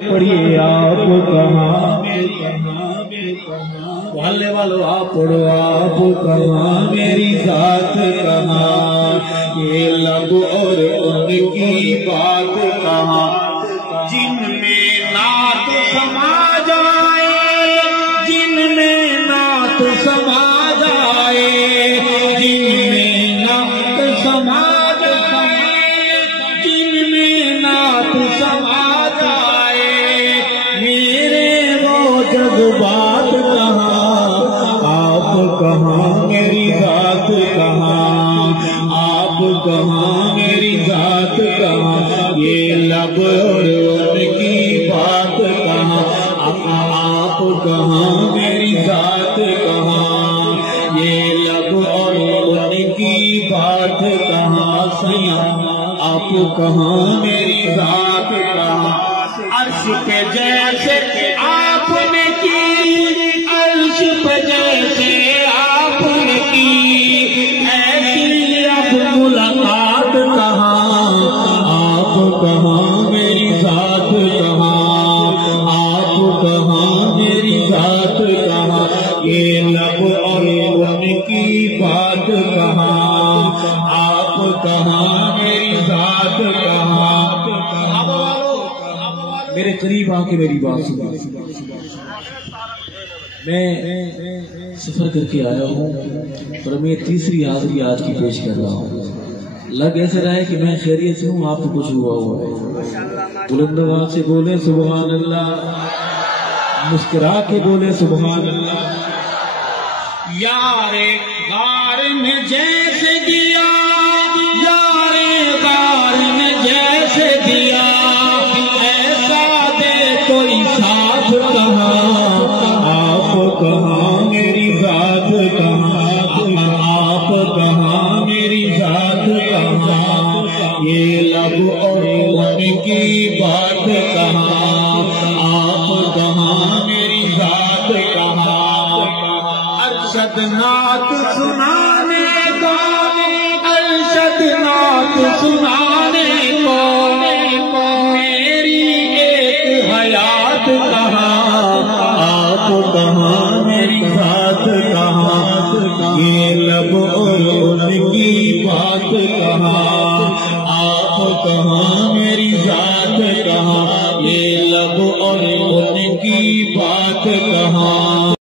پڑھیے آپ کہاں والے والو آپ پڑھو آپ کہاں میری ذات کہاں یہ لب اور ان کی بات کہاں جن میں نعت سما جائے جن میں نعت سما جائے جن میں نعت سما جائے جن میں نعت سما جذبات کہاں آپ کہاں میری ذات کہاں آپ کہاں میری ذات کہاں یہ لب اور ان کی بات کہاں آپ کہاں میری ذات کہاں یہ لب اور ان کی بات کہاں سیاں آپ کہاں میری ذات کہاں عرش پہ جیسے آپ نے کی عرش پہ جیسے آپ نے کی ایسی اب ملاقات کہاں آپ کہاں میری ذات کہاں آپ کہاں میری ذات کہاں یہ لب اور ان کی بات کہاں آپ کہاں میری ذات کہاں میرے قریب آ کے میری بات سنو میں سفر کر کے آیا ہوں اور میں تیسری حاضری آج کی پیش کر رہا ہوں لگ ایسے رہا ہے کہ میں خیریت سے ہوں آپ کو کچھ ہوا ہے بلند آواز سے بولے سبحان اللہ مسکرا کے بولے سبحان اللہ یار غار میں جیسے دیا یار غار میں جیسے دیا کوئی ساتھ کہاں آپ کہاں میری ذات کہاں آپ کہاں میری ذات کہاں یہ لب اور ان کی بات کہاں آپ کہاں میری ذات کہاں ارشد نعت سنانے کو ارشد نعت سنانے کو حیات کہاں آپ کہاں میری ذات کہاں یہ لب اور ان کی بات کہاں آپ کہاں میری ذات کہاں یہ لب اور ان کی بات کہاں